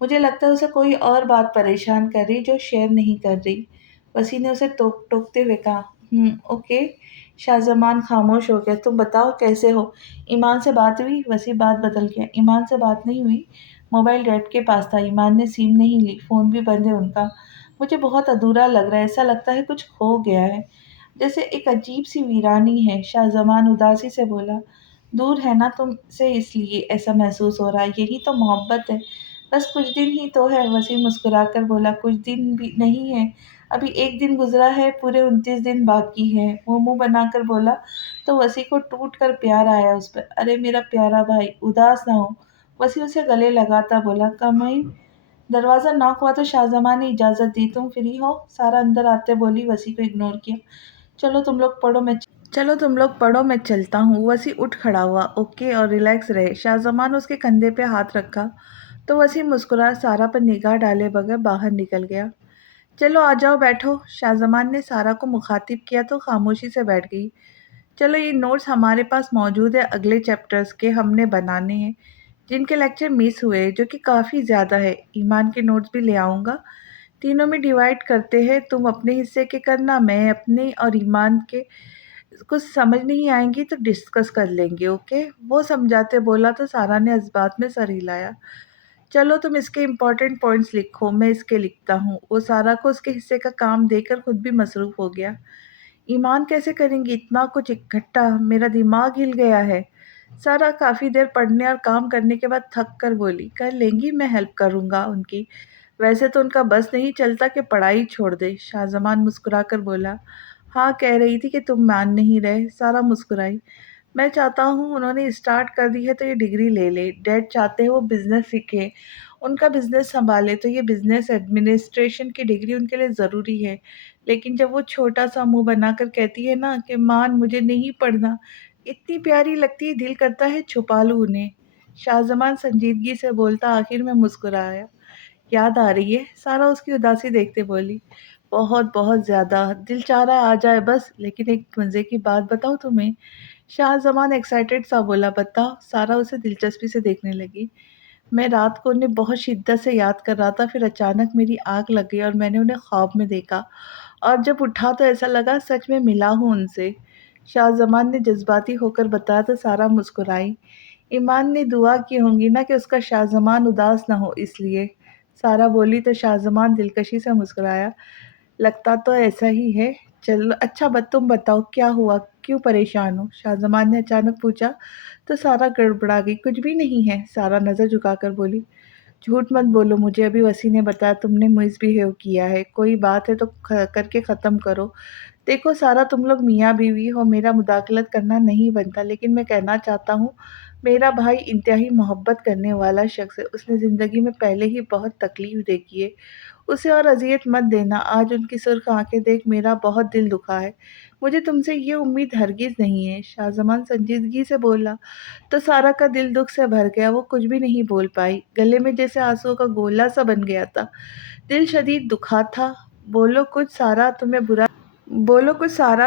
مجھے لگتا ہے اسے کوئی اور بات پریشان کر رہی جو شیئر نہیں کر رہی۔ وسیع نے اسے ٹوکتے ہوئے کہا، اوکے۔ شاہ زمان خاموش ہو گیا۔ تم بتاؤ کیسے ہو؟ ایمان سے بات ہوئی؟ وسیع بات بدل گیا۔ ایمان سے بات نہیں ہوئی۔ موبائل ڈیڈ کے پاس تھا، ایمان نے سیم نہیں لی، فون بھی بند ہے ان کا۔ مجھے بہت ادھورا لگ رہا ہے، ایسا لگتا ہے کچھ کھو گیا ہے، جیسے ایک عجیب سی ویرانی ہے۔ شاہ زمان اداسی سے بولا، دور ہے نا تم سے اس لیے ایسا محسوس ہو رہا ہے، یہی تو محبت ہے، بس کچھ دن ہی تو ہے۔ وسیم مسکرا کر بولا، کچھ دن بھی نہیں ہے، ابھی ایک دن گزرا ہے، پورے 29 دن باقی ہے۔ وہ منہ بنا کر بولا تو وسیع کو ٹوٹ کر پیار آیا اس پر۔ ارے میرا پیارا بھائی، اداس نہ ہو۔ وسیع اسے گلے لگاتا بولا، کمائن۔ دروازہ ناک ہوا تو شاہ زمان نے اجازت دی، تم فری ہو؟ سارا اندر آتے بولی، وسیع کو اگنور کیا۔ چلو تم لوگ پڑھو، میں چلتا ہوں۔ وسیع اٹھ کھڑا ہوا، اوکے، اور ریلیکس رہے۔ شاہ زمان نے اس کے کندھے پہ ہاتھ رکھا تو وسیع مسکرا سارا پر نگاہ ڈالے بغیر باہر نکل گیا۔ چلو آ جاؤ بیٹھو۔ شاہ زمان نے سارا کو مخاطب کیا تو خاموشی سے بیٹھ گئی۔ چلو یہ نوٹس ہمارے پاس موجود ہے اگلے چیپٹرز کے، ہم نے بنانے ہیں، جن کے لیکچر مس ہوئے، جو کہ کافی زیادہ ہے۔ ایمان کے نوٹس بھی لے آؤں گا، تینوں میں ڈیوائڈ کرتے ہیں، تم اپنے حصے کے کرنا، میں اپنے، اور ایمان کے کچھ سمجھ نہیں آئیں گی تو ڈسکس کر لیں گے، اوکے؟ وہ سمجھاتے بولا تو سارا نے اس بات میں سر ہلایا۔ چلو تم اس کے امپورٹنٹ پوائنٹس لکھو، میں اس کے لکھتا ہوں۔ وہ سارا کو اس کے حصے کا کام دے کر خود بھی مصروف ہو گیا۔ ایمان کیسے کریں گی اتنا کچھ اکٹھا؟ میرا دماغ ہل گیا ہے۔ سارا کافی دیر پڑھنے اور کام کرنے کے بعد تھک کر بولی، کر لیں گی، میں ہیلپ کروں گا ان کی، ویسے تو ان کا بس نہیں چلتا کہ پڑھائی چھوڑ دے۔ شاہ زمان مسکرا کر بولا، ہاں کہہ رہی تھی کہ تم مان نہیں رہے۔ سارا مسکرائی، میں چاہتا ہوں انہوں نے اسٹارٹ کر دی ہے تو یہ ڈگری لے لے، ڈیڈ چاہتے ہیں وہ بزنس سیکھے، ان کا بزنس سنبھالے، تو یہ بزنس ایڈمنسٹریشن کی ڈگری ان کے لیے ضروری ہے۔ لیکن جب وہ چھوٹا سا منہ بنا کر کہتی ہے نا کہ مان مجھے نہیں پڑھنا، اتنی پیاری لگتی ہے، دل کرتا ہے چھپا لوں انہیں۔ شاہ زمان سنجیدگی سے بولتا آخر میں مسکرایا۔ یاد آ رہی ہے؟ سارا اس کی اداسی دیکھتے بولی، بہت بہت زیادہ، دل چاہ رہا ہے آ جائے بس۔ لیکن ایک مزے کی بات بتاؤ تمہیں؟ شاہ زمان ایکسائٹڈ سا بولا، بتاؤ۔ سارا اسے دلچسپی سے دیکھنے لگی۔ میں رات کو انہیں بہت شدت سے یاد کر رہا تھا، پھر اچانک میری آنکھ لگ گئی اور میں نے انہیں خواب میں دیکھا، اور جب اٹھا تو ایسا لگا سچ میں ملا ہوں ان سے۔ شاہ زمان نے جذباتی ہو کر بتایا تو سارا مسکرائی۔ ایمان نے دعا کی ہوں گی نا کہ اس کا شاہ زمان اداس نہ ہو، اس لیے۔ سارا بولی تو شاہ زمان دلکشی سے مسکرایا، لگتا تو ایسا ہی ہے۔ چلو اچھا تم بتاؤ کیا ہوا، کیوں پریشان ہو؟ شاہ زمان نے اچانک پوچھا تو سارا گڑبڑا گئی۔ کچھ بھی نہیں ہے، سارا نظر جھکا کر بولی۔ جھوٹ مت بولو مجھے، ابھی وسیع نے بتایا تم نے مس بہیو کیا ہے، کوئی بات ہے تو کر کے ختم کرو۔ دیکھو سارا، تم لوگ میاں بیوی ہو، میرا مداخلت کرنا نہیں بنتا، لیکن میں کہنا چاہتا ہوں میرا بھائی انتہائی محبت کرنے والا شخص ہے، اس نے زندگی میں پہلے ہی بہت تکلیف دیکھی ہے، اسے اور اذیت مت دینا۔ آج ان کی سرخ آنکھیں دیکھ میرا بہت دل دکھا ہے، مجھے تم سے یہ امید ہرگز نہیں ہے۔ شاہ زمان سنجیدگی سے بولا تو سارا کا دل دکھ سے بھر گیا، وہ کچھ بھی نہیں بول پائی، گلے میں جیسے آنسوؤں کا گولا سا بن گیا تھا، دل شدید دکھا تھا۔ بولو کچھ سارا،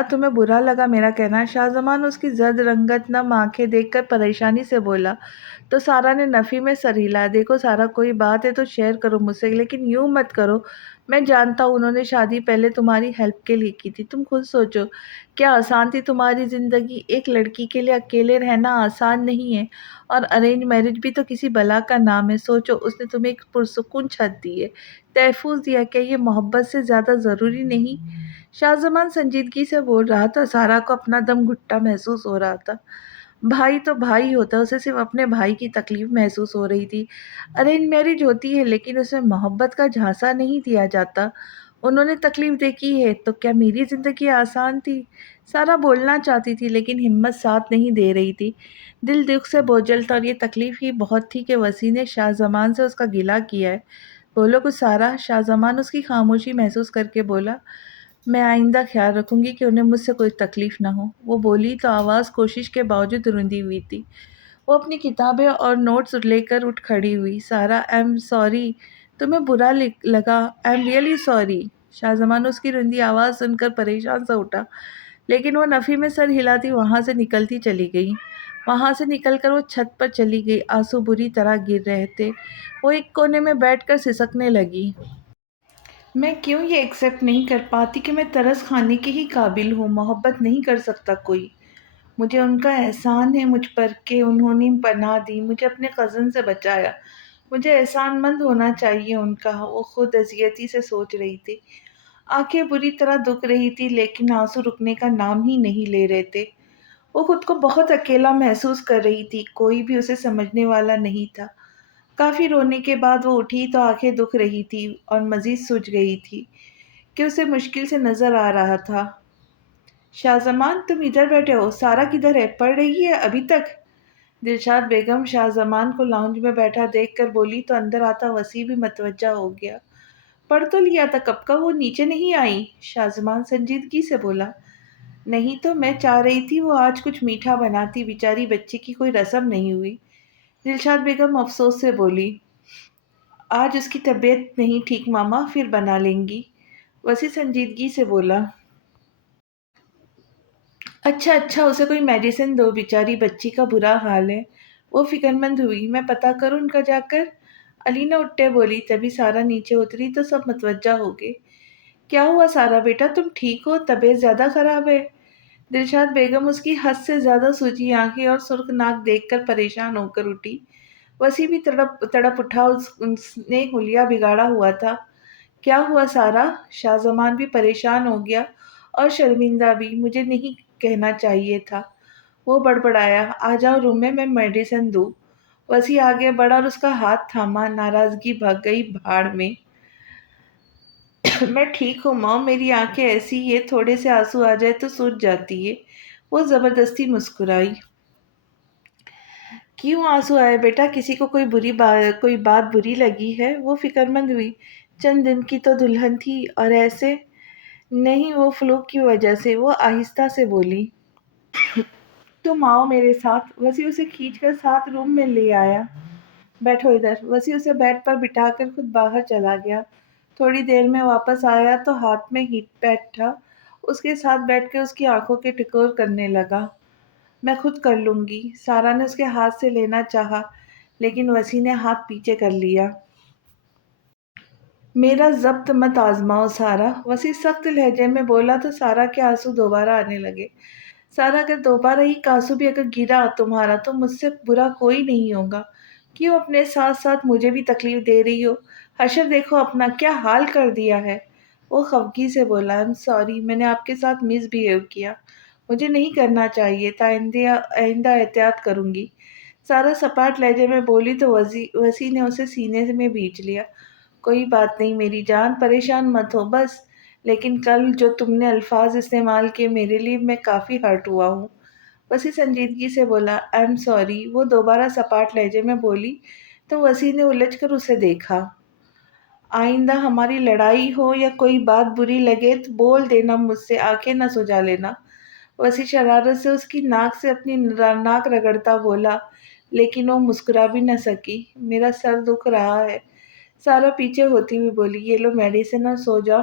تمہیں برا لگا میرا کہنا؟ شاہ زمان اس کی زرد رنگت نم آنکھیں دیکھ کر پریشانی سے بولا تو سارا نے نفی میں سر ہلایا۔ دیکھو سارا، کوئی بات ہے تو شیئر کرو مجھ سے، لیکن یوں مت کرو، میں جانتا ہوں انہوں نے شادی پہلے تمہاری ہیلپ کے لیے کی تھی، تم خود سوچو کیا آسان تھی تمہاری زندگی، ایک لڑکی کے لیے اکیلے رہنا آسان نہیں ہے، اور ارینج میرج بھی تو کسی بلا کا نام ہے۔ سوچو، اس نے تمہیں ایک پرسکون چھت دی ہے، تحفظ دیا، کیا یہ محبت سے زیادہ ضروری نہیں؟ شاہ زمان سنجیدگی سے بول رہا تھا، سارا کو اپنا دم گھٹتا محسوس ہو رہا تھا۔ بھائی تو بھائی ہوتا ہے، اسے صرف اپنے بھائی کی تکلیف محسوس ہو رہی تھی۔ ارینج میرج ہوتی ہے لیکن اسے محبت کا جھانسا نہیں دیا جاتا، انہوں نے تکلیف دیکھی ہے، تو کیا میری زندگی آسان تھی؟ سارا بولنا چاہتی تھی لیکن ہمت ساتھ نہیں دے رہی تھی، دل دکھ سے بوجھل تھا، اور یہ تکلیف ہی بہت تھی کہ وسیع نے شاہ زمان سے اس کا گلہ کیا ہے۔ بولو کچھ سارا۔ شاہ زمان اس کی خاموشی محسوس کر کے بولا، میں آئندہ خیال رکھوں گی کہ انہیں مجھ سے کوئی تکلیف نہ ہو۔ وہ بولی تو آواز کوشش کے باوجود رندی ہوئی تھی۔ وہ اپنی کتابیں اور نوٹس لے کر اٹھ کھڑی ہوئی۔ سارا، آئی ایم سوری، تمہیں برا لگا، آئی ایم ریئلی سوری۔ شاہ زمان اس کی رندی آواز سن کر پریشان سا اٹھا، لیکن وہ نفی میں سر ہلاتی وہاں سے نکلتی چلی گئی۔ وہاں سے نکل کر وہ چھت پر چلی گئی، آنسو بری طرح گر رہے تھے۔ وہ ایک کونے میں بیٹھ کر سسکنے لگی۔ میں کیوں یہ ایکسیپٹ نہیں کر پاتی کہ میں ترس کھانے کے ہی قابل ہوں، محبت نہیں کر سکتا کوئی۔ مجھے ان کا احسان ہے مجھ پر کہ انہوں نے پناہ دی، مجھے اپنے کزن سے بچایا۔ مجھے احسان مند ہونا چاہیے ان کا، وہ خود اذیتی سے سوچ رہی تھی۔ آنکھیں بری طرح دکھ رہی تھی لیکن آنسو رکنے کا نام ہی نہیں لے رہے تھے۔ وہ خود کو بہت اکیلا محسوس کر رہی تھی، کوئی بھی اسے سمجھنے والا نہیں تھا۔ کافی رونے کے بعد وہ اٹھی تو آنکھیں دکھ رہی تھی اور مزید سوج گئی تھی کہ اسے مشکل سے نظر آ رہا تھا۔ شاہ زمان تم ادھر بیٹھے ہو، سارا کدھر ہے، پڑھ رہی ہے ابھی تک؟ دلشاد بیگم شاہ زمان کو لاؤنج میں بیٹھا دیکھ کر بولی تو اندر آتا وسیع بھی متوجہ ہو گیا۔ پڑھ تو لیا تھا کب کا، وہ نیچے نہیں آئی؟ شاہ زمان سنجیدگی سے بولا۔ نہیں تو میں چاہ رہی تھی وہ آج کچھ میٹھا بناتی، بیچاری بچی کی کوئی رسم نہیں ہوئی۔ دلشاد بیگم افسوس سے بولی۔ آج اس کی طبیعت نہیں ٹھیک ماما، پھر بنا لیں گی۔ وسیع سنجیدگی سے بولا۔ اچھا اچھا، اسے کوئی میڈیسن دو، بیچاری بچی کا برا حال ہے۔ وہ فکر مند ہوئی۔ میں پتہ کروں ان کا جا کر؟ علی نہ اٹھتے بولی۔ تبھی سارا نیچے اتری تو سب متوجہ ہو گئے۔ کیا ہوا سارا بیٹا، تم ٹھیک ہو؟ طبیعت زیادہ خراب ہے؟ دلشاد بیگم اس کی حد سے زیادہ سوجی آنکھیں اور سرخ ناک دیکھ کر پریشان ہو کر اٹھی۔ وسیع بھی تڑپ اٹھا، اس نے حلیہ بگاڑا ہوا تھا۔ کیا ہوا سارا؟ شاہ زمان بھی پریشان ہو گیا اور شرمندہ بھی۔ مجھے نہیں کہنا چاہیے تھا، وہ بڑبڑایا۔ آ جاؤ روم میں میڈیسن دوں۔ وسیع آگے بڑھا اور اس کا ہاتھ تھاما۔ ناراضگی بھگ گئی بھاڑ میں۔ میں ٹھیک ہوں ماں، میری آنکھیں ایسی یہ تھوڑے سے آنسو آ جائے تو سوج جاتی ہے۔ وہ زبردستی مسکرائی۔ کیوں آنسو آئے بیٹا، کسی کو کوئی بات بری لگی ہے؟ وہ فکر مند ہوئی۔ چند دن کی تو دلہن تھی اور ایسے؟ نہیں، وہ فلو کی وجہ سے، وہ آہستہ سے بولی۔ تم آؤ میرے ساتھ۔ وسیع اسے کھینچ کر ساتھ روم میں لے آیا۔ بیٹھو ادھر۔ وسیع اسے بیڈ پر بٹھا کر خود باہر چلا گیا۔ تھوڑی دیر میں واپس آیا تو ہاتھ میں ہیٹ پیڈ تھا۔ اس کے ساتھ بیٹھ کے اس کی آنکھوں کے ٹکور کرنے لگا۔ میں خود کر لوں گی۔ سارا نے اس کے ہاتھ سے لینا چاہا لیکن وسیع نے ہاتھ پیچھے کر لیا۔ میرا ضبط مت آزماؤ سارا، وسیع سخت لہجے میں بولا تو سارا کے آنسو دوبارہ آنے لگے۔ سارا اگر دوبارہ ہی آنسو بھی اگر گرا تمہارا تو مجھ سے برا کوئی نہیں ہوگا۔ کیوں اپنے ساتھ ساتھ مجھے بھی تکلیف دے رہی ہو؟ حشر دیکھو اپنا کیا حال کر دیا ہے۔ وہ خفگی سے بولا۔ I'm sorry، میں نے آپ کے ساتھ مس بیہیو کیا، مجھے نہیں کرنا چاہیے تھا، آئندہ احتیاط کروں گی۔ سارا سپاٹ لہجے میں بولی تو وسیع نے اسے سینے میں بھینچ لیا۔ کوئی بات نہیں میری جان، پریشان مت ہو بس، لیکن کل جو تم نے الفاظ استعمال کیے میرے لیے میں کافی ہرٹ ہوا ہوں۔ وسیع سنجیدگی سے بولا۔ I'm sorry، وہ دوبارہ سپاٹ لہجے میں بولی تو وسیع نے الجھ کر اسے دیکھا۔ آئندہ ہماری لڑائی ہو یا کوئی بات بری لگے تو بول دینا مجھ سے، آنکھیں نہ سجا لینا۔ وسیع شرارت سے اس کی ناک سے اپنی ناک رگڑتا بولا لیکن وہ مسکرا بھی نہ سکی۔ میرا سر دکھ رہا ہے، سارا پیچھے ہوتی ہوئی بولی۔ یہ لو میڈیسن اور سو جاؤ۔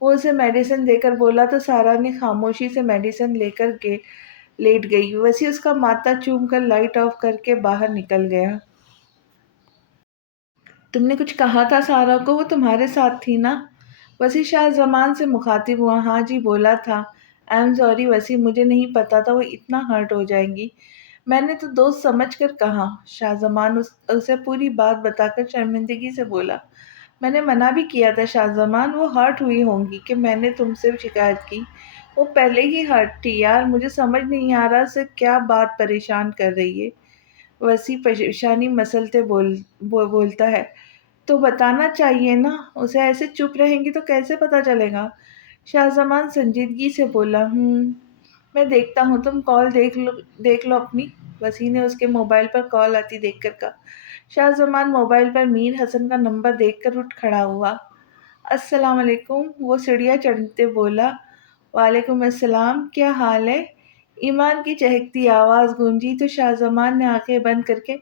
وہ اسے میڈیسن دے کر بولا تو سارا نے خاموشی سے میڈیسن لے کر لیٹ گئی۔ وسیع اس کا ماتھا چوم کر لائٹ آف کر کے باہر نکل گیا۔ تم نے کچھ کہا تھا سارا کو، وہ تمہارے ساتھ تھی نا؟ وسیع شاہ زمان سے مخاطب ہوا۔ ہاں جی بولا تھا۔ I'm sorry وسیع، مجھے نہیں پتا تھا وہ اتنا ہرٹ ہو جائیں گی، میں نے تو دوست سمجھ کر کہا۔ شاہ زمان اسے پوری بات بتا کر شرمندگی سے بولا۔ میں نے منع بھی کیا تھا شاہ زمان، وہ ہرٹ ہوئی ہوں گی کہ میں نے تم سے شکایت کی، وہ پہلے ہی ہرٹ تھی یار، مجھے سمجھ نہیں آ رہا سے کیا بات پریشان کر رہی ہے۔ وسیع پریشانی مسلتے بولتا ہے۔ تو بتانا چاہیے نا، اسے ایسے چپ رہیں گی تو کیسے پتا چلے گا؟ شاہ زمان سنجیدگی سے بولا۔ میں دیکھتا ہوں، تم کال دیکھ لو اپنی۔ وسیع نے اس کے موبائل پر کال آتی دیکھ کر کہا۔ شاہ زمان موبائل پر میر حسن کا نمبر دیکھ کر اٹھ کھڑا ہوا۔ السلام علیکم، وہ سیڑھیاں چڑھتے بولا۔ وعلیکم السلام، کیا حال ہے؟ ایمان کی چہکتی آواز گونجی تو شاہ زمان نے آنکھیں بند کر کے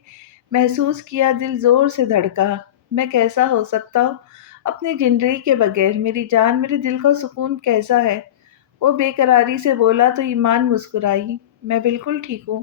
محسوس کیا دل زور سے دھڑکا۔ میں کیسا ہو سکتا ہوں اپنی جنری کے بغیر؟ میری جان، میرے دل کا سکون کیسا ہے؟ وہ بے قراری سے بولا تو ایمان مسکرائی۔ میں بالکل ٹھیک ہوں،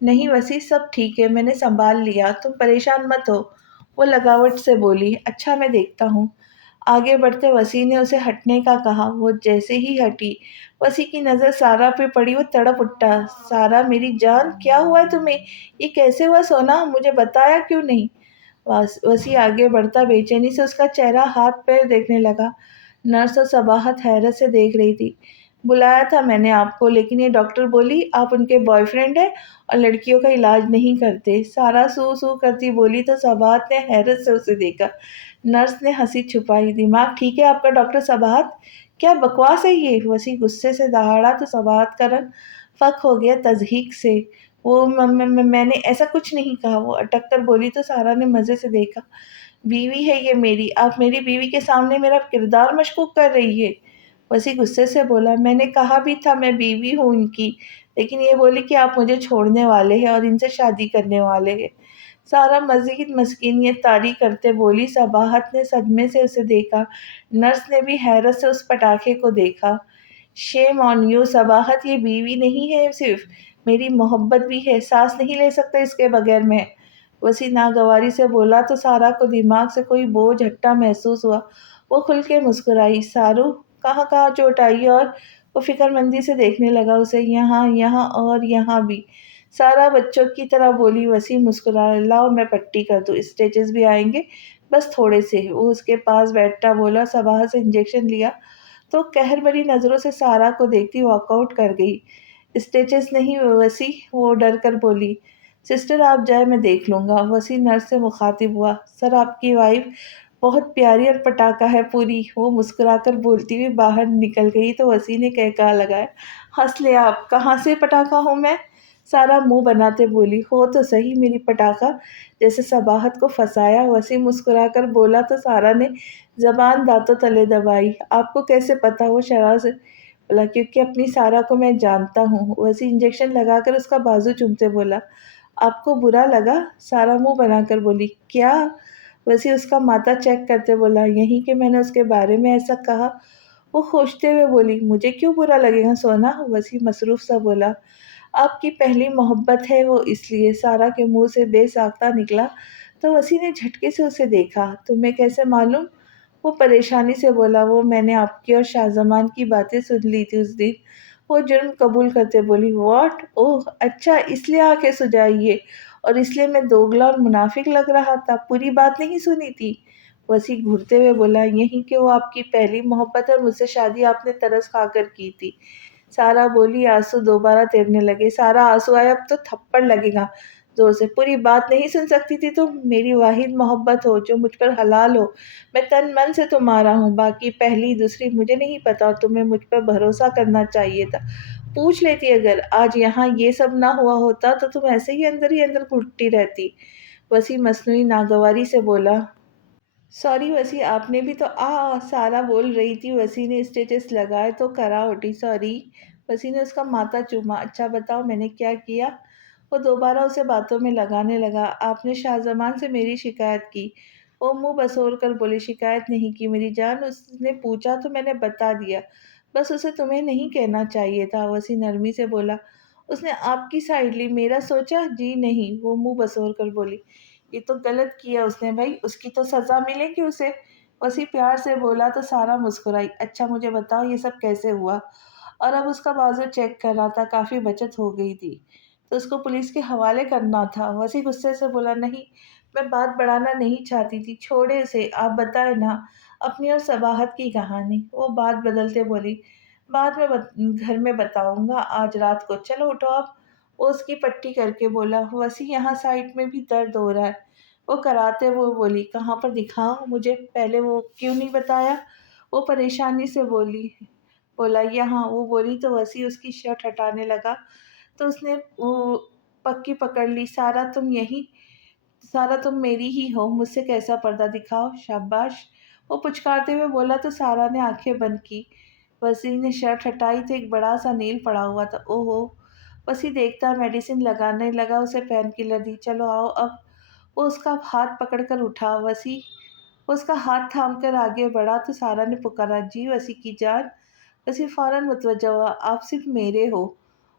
نہیں وسیع، سب ٹھیک ہے، میں نے سنبھال لیا، تم پریشان مت ہو، وہ لگاوٹ سے بولی۔ اچھا میں دیکھتا ہوں۔ آگے بڑھتے وسیع نے اسے ہٹنے کا کہا، وہ جیسے ہی ہٹی وسیع کی نظر سارا پہ پڑی، وہ تڑپ اٹھا۔ سارا میری جان، کیا ہوا ہے تمہیں؟ یہ کیسے ہوا سونا؟ مجھے بتایا کیوں نہیں؟ وسیع آگے بڑھتا بے چینی سے اس کا چہرہ ہاتھ پیر دیکھنے لگا۔ نرس اور صباحت حیرت سے دیکھ رہی تھی۔ بلایا تھا میں نے آپ کو، لیکن یہ ڈاکٹر بولی آپ ان کے بوائے فرینڈ ہیں اور لڑکیوں کا علاج نہیں کرتے۔ سارا سو سو کرتی بولی تو صباحت نے حیرت سے اسے دیکھا۔ نرس نے ہنسی چھپائی۔ دماغ ٹھیک ہے آپ کا ڈاکٹر صباحت؟ کیا بکواس ہے یہ؟ وسیع غصے سے دہاڑا تو صباحت کا رنگ فک ہو گیا تضحیک سے۔ وہ میں نے ایسا کچھ نہیں کہا، وہ اٹک کر بولی تو سارا نے مزے سے دیکھا۔ بیوی ہے یہ میری، آپ میری بیوی کے سامنے میرا کردار مشکوک کر رہی ہے۔ وسیع غصے سے بولا، میں نے کہا بھی تھا میں بیوی ہوں ان کی، لیکن یہ بولی کہ آپ مجھے چھوڑنے والے ہیں اور ان سے شادی کرنے والے ہیں۔ سارا مزید مسکینیت طاری کرتے بولی۔ صباحت نے صدمے سے اسے دیکھا۔ نرس نے بھی حیرت سے اس پٹاخے کو دیکھا۔ شیم آن یو صباحت، یہ بیوی نہیں ہے صرف، میری محبت بھی ہے، سانس نہیں لے سکتا اس کے بغیر میں۔ وسیع ناگواری سے بولا تو سارا کو دماغ سے کوئی بوجھ ہٹا محسوس ہوا۔ وہ کھل کے مسکرائی۔ سارو، کہاں کہاں چوٹ آئی؟ اور وہ فکر مندی سے دیکھنے لگا اسے۔ یہاں، یہاں اور یہاں بھی، سارا بچوں کی طرح بولی۔ وسیع مسکرایا، لاؤ میں پٹی کر دوں، اسٹیچز بھی آئیں گے، بس تھوڑے سے۔ وہ اس کے پاس بیٹھتا بولا، صباحت سے انجیکشن لیا تو قہر بھری نظروں سے سارا کو دیکھتی واک آؤٹ کر گئی۔ اسٹیچز نہیں وسیع، وہ ڈر کر بولی۔ سسٹر آپ جائے، میں دیکھ لوں گا۔ وسیع نرس سے مخاطب ہوا، سر آپ کی وائف بہت پیاری اور پٹاخہ ہے پوری۔ وہ مسکرا کر بولتی ہوئی باہر نکل گئی تو وسیع نے کہا لگایا، ہنس لے آپ، کہاں سے پٹاخہ ہوں میں؟ سارا منہ بناتے بولی، ہو تو صحیح میری پٹاخہ، جیسے صباحت کو پھنسایا۔ وسیع مسکرا کر بولا تو سارا نے زبان دانتوں تلے دبائی۔ آپ کو کیسے پتا؟ وہ شرح سے بولا، کیونکہ اپنی سارا کو میں جانتا ہوں۔ وسیع انجیکشن لگا کر اس کا بازو چومتے بولا، آپ کو برا لگا؟ سارا منہ بنا کر بولی، کیا؟ وسیع اس کا ماتھا چیک کرتے بولا، یہی کہ میں نے اس کے بارے میں ایسا کہا۔ وہ کھوجتے ہوئے بولی، مجھے کیوں برا لگے گا سونا؟ وسیع مصروف سا بولا، آپ کی پہلی محبت ہے وہ، اس لیے۔ سارا کے منہ سے بے ساختہ نکلا تو وسیع نے جھٹکے سے اسے دیکھا۔ تمہیں کیسے معلوم؟ وہ پریشانی سے بولا، وہ میں نے آپ کی اور شاہ زمان کی باتیں سن لی تھی اس دن۔ وہ جرم قبول کرتے بولی، واٹ؟ اوہ اچھا، اس لیے آنکھیں سجائی ہے اور اس لیے میں دوگلا اور منافق لگ رہا تھا، پوری بات نہیں سنی تھی؟ وسیع گھرتے ہوئے بولا، یہی کہ وہ آپ کی پہلی محبت اور مجھ سے شادی آپ نے ترس کھا کر کی تھی۔ سارا بولی، آنسو دوبارہ تیرنے لگے۔ سارا، آنسو آئے اب تو تھپڑ لگے گا زور سے، پوری بات نہیں سن سکتی تھی تم؟ میری واحد محبت ہو جو مجھ پر حلال ہو، میں تن من سے تمہارا ہوں، باقی پہلی دوسری مجھے نہیں پتا، اور تمہیں مجھ پر بھروسہ کرنا چاہیے تھا، پوچھ لیتی اگر آج یہاں یہ سب نہ ہوا ہوتا تو تم ایسے ہی اندر گھٹتی رہتی۔ وسیع مصنوعی ناگواری سے بولا، سوری وسیع، آپ نے بھی تو سارا بول رہی تھی۔ وسیع نے اسٹیچس لگائے تو کرا اٹھی، سوری۔ وسیع نے اس کا ماتھا چوما، اچھا بتاؤ میں نے کیا کیا؟ وہ دوبارہ اسے باتوں میں لگانے لگا، آپ نے شاہ زمان سے میری شکایت کی۔ وہ منہ بسور کر بولی، شکایت نہیں کی میری جان، اس نے پوچھا تو میں نے بتا دیا، بس اسے تمہیں نہیں کہنا چاہیے تھا۔ وسیع نرمی سے بولا، اس نے آپ کی سائڈ لی، میرا سوچا؟ جی نہیں، وہ منہ بسور کر بولی، یہ تو غلط کیا اس نے بھائی، اس کی تو سزا ملے گی اسے۔ وسیع پیار سے بولا تو سارا مسکرائی، اچھا مجھے بتاؤ یہ سب کیسے ہوا؟ اور اب اس کا بازو چیک کر رہا تھا، کافی بچت ہو گئی تھی تو اس کو پولیس کے حوالے کرنا تھا۔ وسیع غصے سے بولا، نہیں، میں بات بڑھانا نہیں چاہتی تھی، چھوڑے اسے، آپ بتائیں نا اپنی اور صباحت کی کہانی۔ وہ بات بدلتے بولی، بعد میں گھر میں بتاؤں گا، آج رات کو چلو اٹھو آپ۔ وہ اس کی پٹی کر کے بولا، وسیع یہاں سائٹ میں بھی درد ہو رہا ہے۔ وہ کراتے ہوئے بولی، کہاں پر دکھاؤ مجھے، پہلے وہ کیوں نہیں بتایا؟ وہ پریشانی سے بولا یہاں۔ وہ بولی تو وسیع اس کی شرٹ ہٹانے لگا تو اس نے وہ پکی پکڑ لی، سارا تم میری ہی ہو، مجھ سے کیسا پردہ دکھاؤ، شاباش۔ وہ پچکارتے ہوئے بولا تو سارا نے آنکھیں بند کی۔ وسیع نے شرٹ ہٹائی تو ایک بڑا سا نیل پڑا ہوا تھا، اوہو۔ وسیع دیکھتا میڈیسن لگانے لگا، اسے پین کلر دی، چلو آؤ اب۔ وہ اس کا ہاتھ پکڑ کر اٹھا۔ وسیع، وہ اس کا ہاتھ تھام کر آگے بڑھا تو سارا نے پکارا، جی وسیع کی جان۔ وسیع فوراً متوجہ ہوا، آپ صرف میرے ہو۔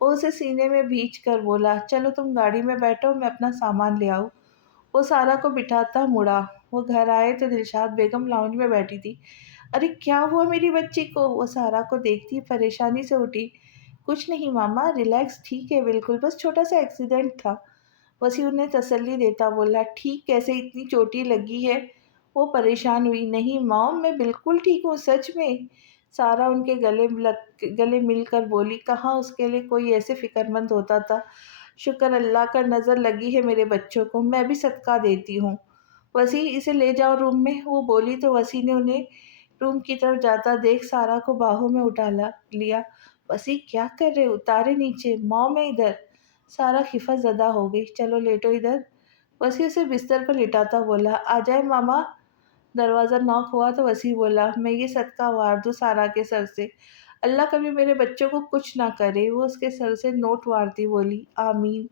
وہ اسے سینے میں بھیج کر بولا، چلو تم گاڑی میں بیٹھو، میں اپنا سامان لے آؤں۔ وہ سارا کو بٹھاتا مڑا۔ وہ گھر آئے تو دلشاد بیگم لاؤنج میں بیٹھی تھی۔ ارے کیا ہوا میری بچی کو؟ وہ سارا کو دیکھتی پریشانی سے اٹھی۔ کچھ نہیں ماما، ریلیکس، ٹھیک ہے بالکل، بس چھوٹا سا ایکسیڈنٹ تھا۔ وسیع انہیں تسلی دیتا بولا، ٹھیک کیسے، اتنی چوٹی لگی ہے؟ وہ پریشان ہوئی، نہیں مام، میں بالکل ٹھیک ہوں، سچ میں۔ سارا ان کے گلے مل کر بولی، کہاں اس کے لیے کوئی ایسے فکر مند ہوتا تھا۔ شکر اللہ کا نظر لگی ہے میرے بچوں کو، میں بھی صدقہ دیتی ہوں۔ وسیع، اسے لے جاؤ روم میں، وہ بولی تو وسیع نے انہیں روم کی طرف جاتا دیکھ سارا کو باہوں میں اٹھا لیا۔ وسیع کیا کر رہے، اتارے نیچے، ماں میں ادھر۔ سارا خفا زدہ ہو گئی، چلو لیٹو ادھر۔ وسیع اسے بستر پر لٹاتا بولا، آ جائے ماما۔ دروازہ ناک ہوا تو وسیع بولا، میں یہ صدقہ وار دوں سارا کے سر سے، اللہ کبھی میرے بچوں کو کچھ نہ کرے۔ وہ اس کے سر سے نوٹ وارتی بولی، آمین۔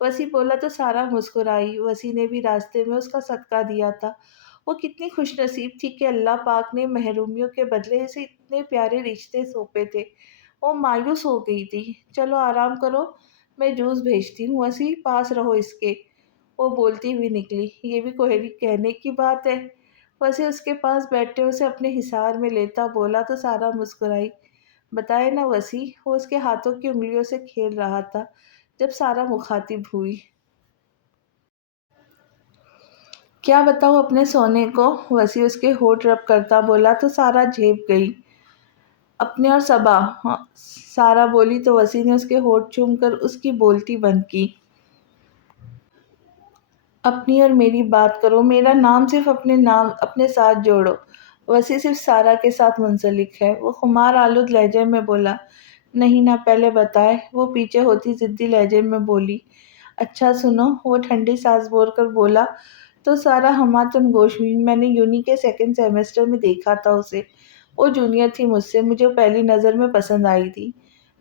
وسیع بولا تو سارا مسکرائی۔ وسیع نے بھی راستے میں اس کا صدقہ دیا تھا۔ وہ کتنی خوش نصیب تھی کہ اللہ پاک نے محرومیوں کے بدلے اسے اتنے پیارے رشتے سونپے تھے۔ وہ مایوس ہو گئی تھی۔ چلو آرام کرو، میں جوس بھیجتی ہوں، وسیع پاس رہو اس کے۔ وہ بولتی ہوئی نکلی، یہ بھی کوئی کہنے کی بات ہے؟ وسیع اس کے پاس بیٹھے اسے اپنے حصار میں لیتا بولا تو سارا مسکرائی۔ بتائے نا وسیع، وہ اس کے ہاتھوں کی انگلیوں سے کھیل رہا تھا جب سارا مخاطب ہوئی۔ کیا بتاؤ اپنے سونے کو؟ وسیع اس کے ہونٹ رب کرتا بولا تو سارا جھیپ گئی۔ اپنے اور صبا، ہاں، سارا بولی تو وسیع نے اس کے ہونٹ چوم کر اس کی بولتی بند کی۔ اپنی اور میری بات کرو، میرا نام صرف اپنے ساتھ جوڑو۔ وسیع صرف سارا کے ساتھ منسلک ہے۔ وہ خمار آلود لہجے میں بولا، نہیں نہ، پہلے بتائے۔ وہ پیچھے ہوتی ضدی لہجے میں بولی، اچھا سنو۔ وہ ٹھنڈی سانس بھور کر بولا تو سارا ہمہ گوش ہوئی۔ میں نے یونی کے سیکنڈ سیمسٹر میں دیکھا تھا اسے، وہ جونیئر تھی مجھ سے، مجھے پہلی نظر میں پسند آئی تھی۔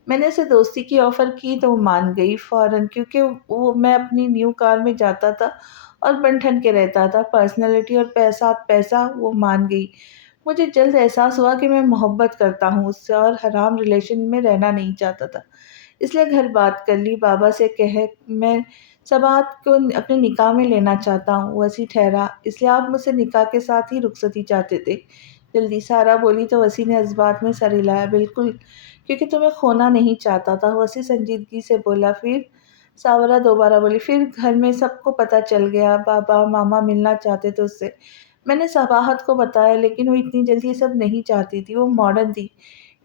میں نے اسے دوستی کی آفر کی تو وہ مان گئی فوراً، کیونکہ میں اپنی نیو کار میں جاتا تھا اور بن ٹھن کے رہتا تھا، پرسنالٹی اور پیسہ، وہ مان گئی۔ مجھے جلد احساس ہوا کہ میں محبت کرتا ہوں اس سے اور حرام ریلیشن میں رہنا نہیں چاہتا تھا، اس لیے گھر بات کر لی، بابا سے کہہ میں سبات کو اپنے نکاح میں لینا چاہتا ہوں۔ وسیع ٹھہرا، اس لیے آپ مجھ سے نکاح کے ساتھ ہی رخصتی چاہتے تھے؟ جلدی سارا بولی تو وسیع نے جذبات میں سر ہلایا، بالکل، کیونکہ تمہیں کھونا نہیں چاہتا تھا۔ وسیع سنجیدگی سے بولا، پھر؟ ساورا دوبارہ بولی، پھر گھر میں سب کو پتہ چل گیا، بابا ماما ملنا چاہتے تھے اس سے، میں نے صباحت کو بتایا، لیکن وہ اتنی جلدی یہ سب نہیں چاہتی تھی، وہ ماڈرن تھی،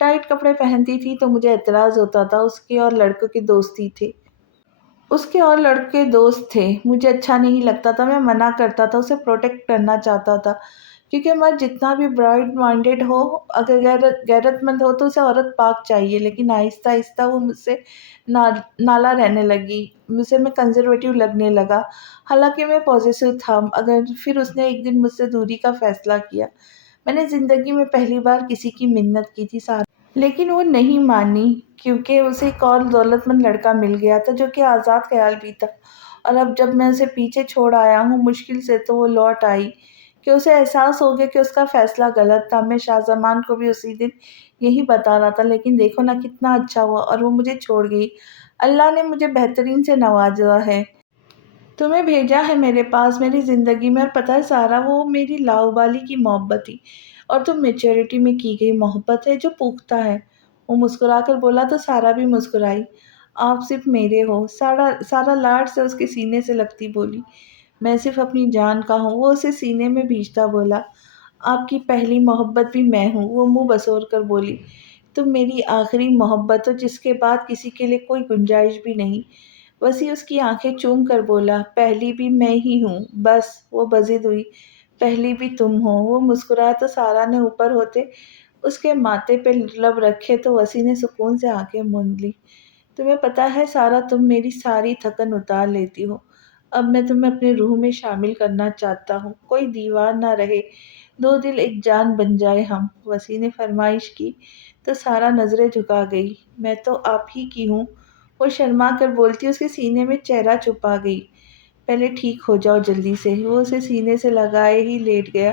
ٹائٹ کپڑے پہنتی تھی تو مجھے اعتراض ہوتا تھا۔ اس کے اور لڑکوں کے دوست ہی تھے، اس کے اور لڑکے دوست تھے، مجھے اچھا نہیں لگتا تھا، میں منع کرتا تھا، اسے پروٹیکٹ کرنا چاہتا تھا، کیونکہ مرد جتنا بھی برائڈ مائنڈیڈ ہو، اگر غیرت مند ہو تو اسے عورت پاک چاہیے۔ لیکن آہستہ آہستہ وہ مجھ سے نالا رہنے لگی، مجھ سے میں کنزرویٹو لگنے لگا، حالانکہ میں پوزیسو تھا۔ پھر اس نے ایک دن مجھ سے دوری کا فیصلہ کیا۔ میں نے زندگی میں پہلی بار کسی کی منت کی تھی سارا، لیکن وہ نہیں مانی، کیونکہ اسے ایک اور دولت مند لڑکا مل گیا تھا جو کہ آزاد خیال بھی تھا، اور اب جب میں اسے پیچھے چھوڑ آیا ہوں مشکل سے، تو وہ لوٹ آئی کہ اسے احساس ہو گیا کہ اس کا فیصلہ غلط تھا۔ میں شاہ زمان کو بھی اسی دن یہی بتا رہا تھا، لیکن دیکھو نا کتنا اچھا ہوا، اور وہ مجھے چھوڑ گئی۔ اللہ نے مجھے بہترین سے نوازا ہے، تمہیں بھیجا ہے میرے پاس، میری زندگی میں، اور پتہ ہے سارا، وہ میری لاؤبالی کی محبت تھی، اور تم میچورٹی میں کی گئی محبت ہے جو پختہ ہے۔ وہ مسکرا کر بولا تو سارا بھی مسکرائی، آپ صرف میرے ہو۔ سارا لاڈ سے اس کے سینے سے لگتی بولی، میں صرف اپنی جان کا ہوں۔ وہ اسے سینے میں بھیجتا بولا، آپ کی پہلی محبت بھی میں ہوں۔ وہ منہ بسور کر بولی، تم میری آخری محبت ہو، جس کے بعد کسی کے لیے کوئی گنجائش بھی نہیں۔ وسیع اس کی آنکھیں چوم کر بولا، پہلی بھی میں ہی ہوں بس۔ وہ بضد ہوئی، پہلی بھی تم ہو۔ وہ مسکرایا تو سارا نے اوپر ہوتے اس کے ماتھے پہ لب رکھے تو وسیع نے سکون سے آنکھیں موند لی۔ تمہیں پتہ ہے سارا، تم میری ساری تھکن اتار لیتی ہو، اب میں تمہیں اپنے روح میں شامل کرنا چاہتا ہوں، کوئی دیوار نہ رہے، دو دل ایک جان بن جائے ہم۔ وسیع نے فرمائش کی تو سارا نظریں جھکا گئی، میں تو آپ ہی کی ہوں۔ وہ شرما کر بولتی اس کے سینے میں چہرہ چھپا گئی، پہلے ٹھیک ہو جاؤ جلدی سے۔ وہ اسے سینے سے لگائے ہی لیٹ گیا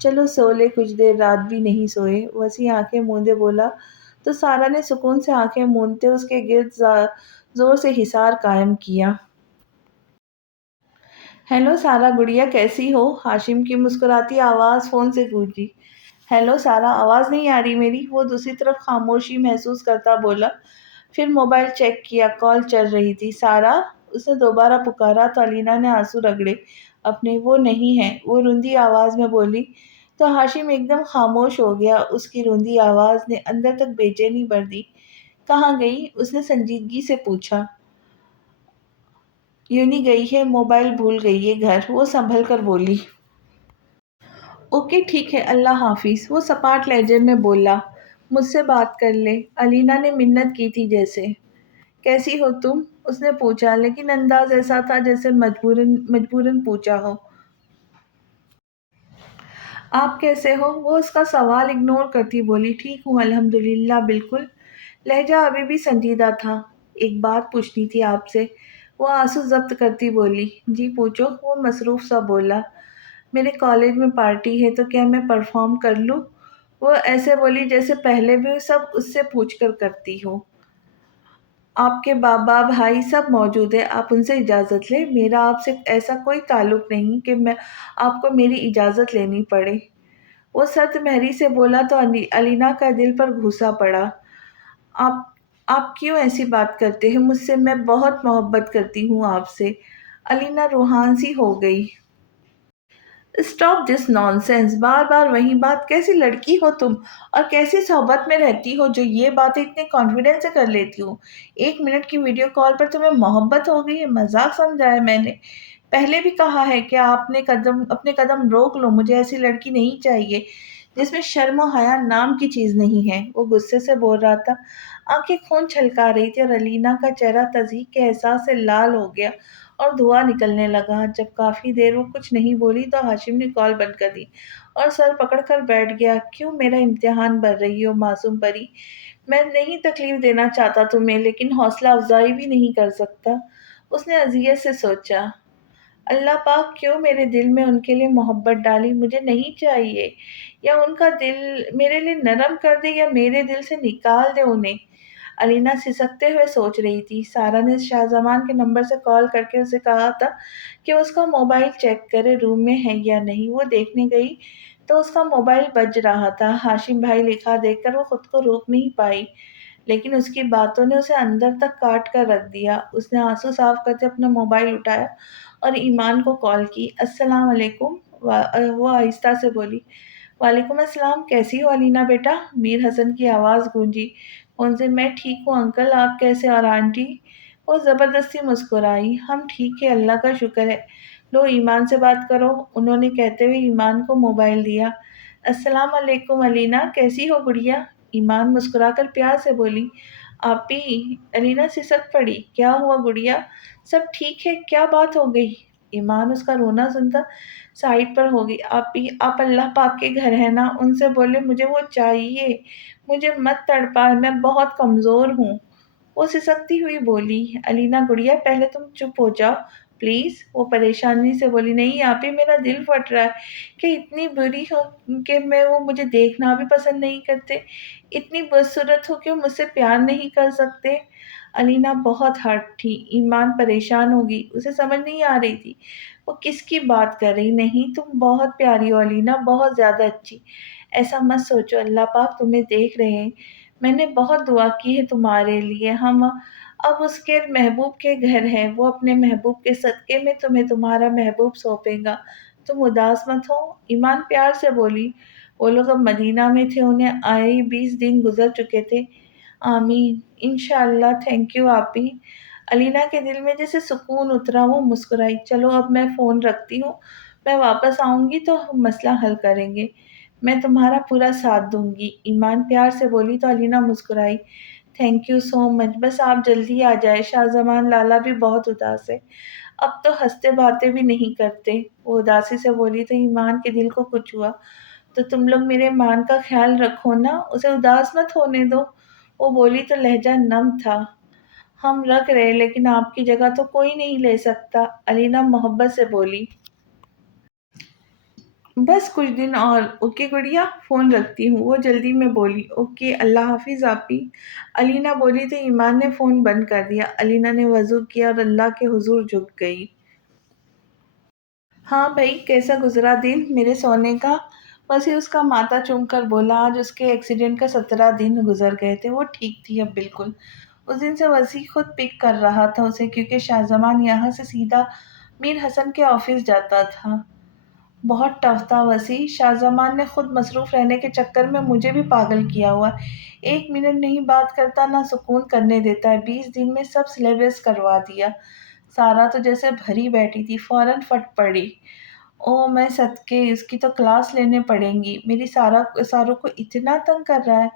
چلو سو لے کچھ دیر، رات بھی نہیں سوئے۔ وسیع آنکھیں موندے بولا تو سارا نے سکون سے آنکھیں موندتے اس کے گرد زور سے حصار قائم کیا۔ ہیلو سارا گڑیا کیسی ہو؟ ہاشم کی مسکراتی آواز فون سے گونجی۔ ہیلو سارا، آواز نہیں آ رہی میری؟ وہ دوسری طرف خاموشی محسوس کرتا بولا، پھر موبائل چیک کیا، کال چل رہی تھی۔ سارا، اس نے دوبارہ پکارا تو الینا نے آنسو رگڑے اپنے۔ وہ نہیں ہے، وہ روندی آواز میں بولی تو ہاشم ایک دم خاموش ہو گیا۔ اس کی روندی آواز نے اندر تک بے چینی بھر دی۔ کہاں گئی؟ اس نے سنجیدگی سے پوچھا۔ یوں نہیں گئی ہے، موبائل بھول گئی ہے گھر، وہ سنبھل کر بولی۔ اوکے ٹھیک ہے، اللہ حافظ، وہ سپاٹ لہجے میں بولا۔ مجھ سے بات کر لے، الینا نے منت کی تھی جیسے۔ کیسی ہو تم؟ اس نے پوچھا، لیکن انداز ایسا تھا جیسے مجبوراً پوچھا ہو۔ آپ کیسے ہو؟ وہ اس کا سوال اگنور کرتی بولی، ٹھیک ہوں الحمدللہ بالکل۔ لہجہ ابھی بھی سنجیدہ تھا۔ ایک بات پوچھنی تھی آپ سے، وہ آنسو ضبط کرتی بولی۔ جی پوچھو، وہ مصروف سا بولا۔ میرے کالج میں پارٹی ہے تو کیا میں پرفارم کر لوں؟ وہ ایسے بولی جیسے پہلے بھی سب اس سے پوچھ کر کرتی ہو۔ آپ کے بابا بھائی سب موجود ہیں، آپ ان سے اجازت لیں، میرا آپ سے ایسا کوئی تعلق نہیں کہ میں آپ کو میری اجازت لینی پڑے۔ وہ سرد مہری سے بولا تو الینا کا دل پر گھوسا پڑا۔ آپ آپ کیوں ایسی بات کرتے ہیں مجھ سے؟ میں بہت محبت کرتی ہوں آپ سے۔ الینا روحان سی ہو گئی۔ اسٹاپ دس نانسنس، بار بار وہی بات، کیسی لڑکی ہو تم، اور کیسی صحبت میں رہتی ہو جو یہ باتیں اتنے کانفیڈنس سے کر لیتی ہو؟ 1 منٹ کی ویڈیو کال پر تمہیں محبت ہو گئی ہے؟ مذاق سمجھا ہے میں نے؟ پہلے بھی کہا ہے کہ آپ نے اپنے قدم روک لو، مجھے ایسی لڑکی نہیں چاہیے جس میں شرم و حیا نام کی چیز نہیں ہے۔ وہ غصے سے بول رہا تھا، آنکھیں خون چھلکا رہی تھی اور الینا کا چہرہ تضحیک کے احساس سے لال ہو گیا اور دھواں نکلنے لگا۔ جب کافی دیر وہ کچھ نہیں بولی تو ہاشم نے کال بند کر دی اور سر پکڑ کر بیٹھ گیا۔ کیوں میرا امتحان بھر رہی ہو معصوم پری؟ میں نہیں تکلیف دینا چاہتا تمہیں، لیکن حوصلہ افزائی بھی نہیں کر سکتا۔ اس نے اذیت سے سوچا، اللہ پاک کیوں میرے دل میں ان کے لیے محبت ڈالی؟ مجھے نہیں چاہیے، یا ان کا دل میرے لیے نرم کر دے یا میرے دل سے نکال دے انہیں۔ الینا سسکتے ہوئے سوچ رہی تھی۔ سارا نے شاہ زمان کے نمبر سے کال کر کے اسے کہا تھا کہ اس کا موبائل چیک کرے روم میں ہے یا نہیں۔ وہ دیکھنے گئی تو اس کا موبائل بج رہا تھا۔ ہاشم بھائی لکھا دیکھ کر وہ خود کو روک نہیں پائی، لیکن اس کی باتوں نے اسے اندر تک کاٹ کر رکھ دیا۔ اس نے آنسو صاف کرتے اپنا موبائل اٹھایا اور ایمان کو کال کی۔ السلام علیکم، وہ آہستہ سے بولی۔ وعلیکم السلام، کیسی ہو الینا بیٹا؟ میر حسن کی آواز گونجی فون سے۔ میں ٹھیک ہوں انکل، آپ کیسے؟ اور آنٹی؟ وہ زبردستی مسکرائی۔ ہم ٹھیک ہے، اللہ کا شکر ہے۔ لو ایمان سے بات کرو، انہوں نے کہتے ہوئے ایمان کو موبائل دیا۔ السلام علیکم الینا، کیسی ہو گڑیا؟ ایمان مسکرا کر پیار سے بولی۔ آپی؟ الینا سسک پڑی۔ کیا ہوا گڑیا؟ سب ٹھیک ہے، کیا بات ہو گئی؟ ایمان اس کا رونا سنتا سائڈ پر ہو گئی۔ آپی، آپ اللہ پاک کے گھر ہیں نا، ان سے بولے مجھے وہ چاہیے، مجھے مت تڑپا، میں بہت کمزور ہوں۔ وہ سسکتی ہوئی بولی۔ الینا گڑیا پہلے تم چپ ہو جاؤ پلیز، وہ پریشانی سے بولی۔ نہیں آپی، میرا دل پھٹ رہا ہے کہ اتنی بری ہو کہ وہ مجھے دیکھنا بھی پسند نہیں کرتے، اتنی بدصورت ہو کہ وہ مجھ سے پیار نہیں کر سکتے۔ الینا بہت ہرٹ تھی۔ ایمان پریشان ہوگی، اسے سمجھ نہیں آ رہی تھی وہ کس کی بات کر رہی۔ نہیں، تم بہت پیاری ہو الینا، بہت زیادہ اچھی۔ ایسا مت سوچو، اللہ پاک تمہیں دیکھ رہے ہیں، میں نے بہت دعا کی ہے تمہارے لیے۔ ہم اب اس کے محبوب کے گھر ہیں، وہ اپنے محبوب کے صدقے میں تمہیں تمہارا محبوب سونپے گا، تم اداس مت ہو۔ ایمان پیار سے بولی۔ وہ لوگ اب مدینہ میں تھے، انہیں آئے 20 دن گزر چکے تھے۔ آمین، انشاءاللہ، تھینک یو آپی۔ الینا کے دل میں جیسے سکون اترا، وہ مسکرائی۔ چلو اب میں فون رکھتی ہوں، میں واپس آؤں گی تو ہم مسئلہ حل کریں گے، میں تمہارا پورا ساتھ دوں گی، ایمان پیار سے بولی تو الینا مسکرائی۔ تھینک یو سو مچ، بس آپ جلدی آ جائے، شاہ زمان لالا بھی بہت اداس ہے، اب تو ہنستے باتیں بھی نہیں کرتے۔ وہ اداسی سے بولی تو ایمان کے دل کو کچھ ہوا۔ تو تم لوگ میرے ایمان کا خیال رکھو نا، اسے اداس مت ہونے دو، وہ بولی تو لہجہ نم تھا۔ ہم رکھ رہے، لیکن آپ کی جگہ تو کوئی نہیں لے سکتا، الینا محبت سے بولی۔ بس کچھ دن اور، اوکے گڑیا، فون رکھتی ہوں۔ وہ جلدی میں بولی، اوکے اللہ حافظ آپی۔ علینا بولی تو ایمان نے فون بند کر دیا۔ علینا نے وضو کیا اور اللہ کے حضور جھک گئی۔ ہاں بھائی، کیسا گزرا دن میرے سونے کا؟ وسیع اس کا ماتھا چوم کر بولا، آج اس کے ایکسیڈنٹ کا 17 دن گزر گئے تھے۔ وہ ٹھیک تھی اب بالکل۔ اس دن سے وسیع خود پک کر رہا تھا اسے، کیونکہ شاہزمان یہاں سے سیدھا میر حسن کے آفس جاتا تھا۔ بہت ٹف تھا وسیع، شاہزمان نے خود مصروف رہنے کے چکر میں مجھے بھی پاگل کیا ہوا ہے۔ 1 منٹ نہیں بات کرتا، نہ سکون کرنے دیتا ہے۔ 20 دن میں سب سلیبس کروا دیا۔ سارا تو جیسے بھری بیٹھی تھی، فوراً پھٹ پڑی۔ او میں صدقے، اس کی تو کلاس لینے پڑیں گی، میری ساروں کو اتنا تنگ کر رہا ہے۔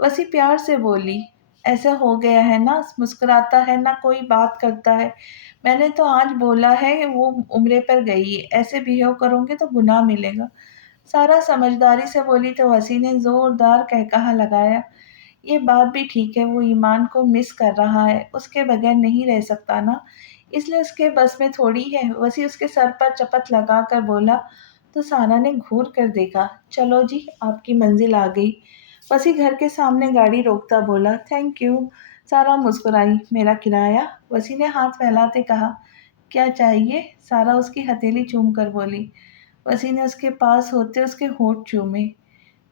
وسیع پیار سے بولی، ایسا ہو گیا ہے نا، مسکراتا ہے نہ کوئی بات کرتا ہے۔ میں نے تو آج بولا ہے وہ عمرے پر گئی ہے، ایسے بہیو کرو گے تو گناہ ملے گا۔ سارا سمجھداری سے بولی تو وسیع نے زوردار قہقہہ لگایا۔ یہ بات بھی ٹھیک ہے، وہ ایمان کو مس کر رہا ہے، اس کے بغیر نہیں رہ سکتا نا، اس لیے اس کے بس میں تھوڑی ہے۔ وسیع اس کے سر پر چپت لگا کر بولا تو سارا نے گھور کر دیکھا۔ چلو جی، آپ کی منزل آ گئی۔ وسیع گھر کے سامنے گاڑی روکتا بولا، تھینک یو۔ سارا مسکرائی، میرا کرایہ؟ وسیع نے ہاتھ پھیلاتے کہا، کیا چاہیے؟ سارا اس کی ہتھیلی چوم کر بولی۔ وسیع نے اس کے پاس ہوتے اس کے ہونٹ چومے۔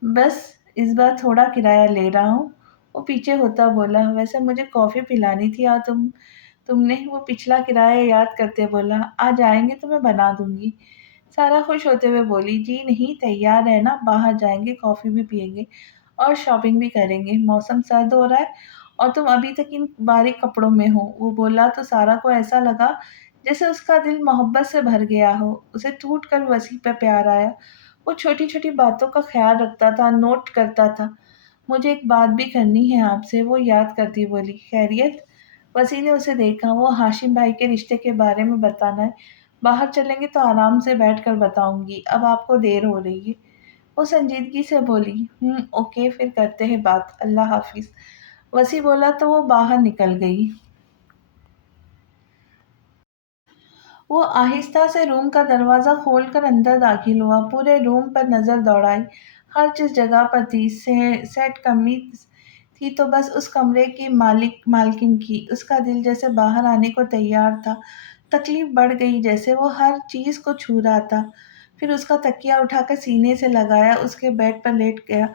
بس اس بار تھوڑا کرایہ لے رہا ہوں۔ وہ پیچھے ہوتا بولا، ویسے مجھے کافی پلانی تھی آج تم نے۔ وہ پچھلا کرایہ یاد کرتے بولا، آج آئیں گے تو میں بنا دوں گی۔ سارا خوش ہوتے ہوئے بولی، جی نہیں، تیار ہے نا، باہر جائیں گے، کافی بھی پئیں گے اور شاپنگ بھی کریں گے۔ موسم سرد ہو رہا ہے اور تم ابھی تک ان باریک کپڑوں میں ہو۔ وہ بولا تو سارا کو ایسا لگا جیسے اس کا دل محبت سے بھر گیا ہو، اسے ٹوٹ کر وسیع پہ پیار آیا۔ وہ چھوٹی چھوٹی باتوں کا خیال رکھتا تھا، نوٹ کرتا تھا۔ مجھے ایک بات بھی کرنی ہے آپ سے، وہ یاد کرتی بولی، خیریت؟ وسیع نے اسے دیکھا، وہ ہاشم بھائی کے رشتے کے بارے میں بتانا ہے، باہر چلیں گے تو آرام سے بیٹھ کر بتاؤں گی، اب آپ کو دیر ہو رہی ہے۔ وہ سنجیدگی سے بولی، اوکے پھر کرتے ہیں بات، اللہ حافظ۔ وسیع بولا تو وہ باہر نکل گئی۔ وہ آہستہ سے روم کا دروازہ کھول کر اندر داخل ہوا، پورے روم پر نظر دوڑائی، ہر چیز جگہ پر تھی، سیٹ کمی تھی تو بس اس کمرے کی مالکن کی۔ اس کا دل جیسے باہر آنے کو تیار تھا، تکلیف بڑھ گئی جیسے وہ ہر چیز کو چھو رہا تھا۔ پھر اس کا تکیہ اٹھا کر سینے سے لگایا، اس کے بیڈ پر لیٹ گیا،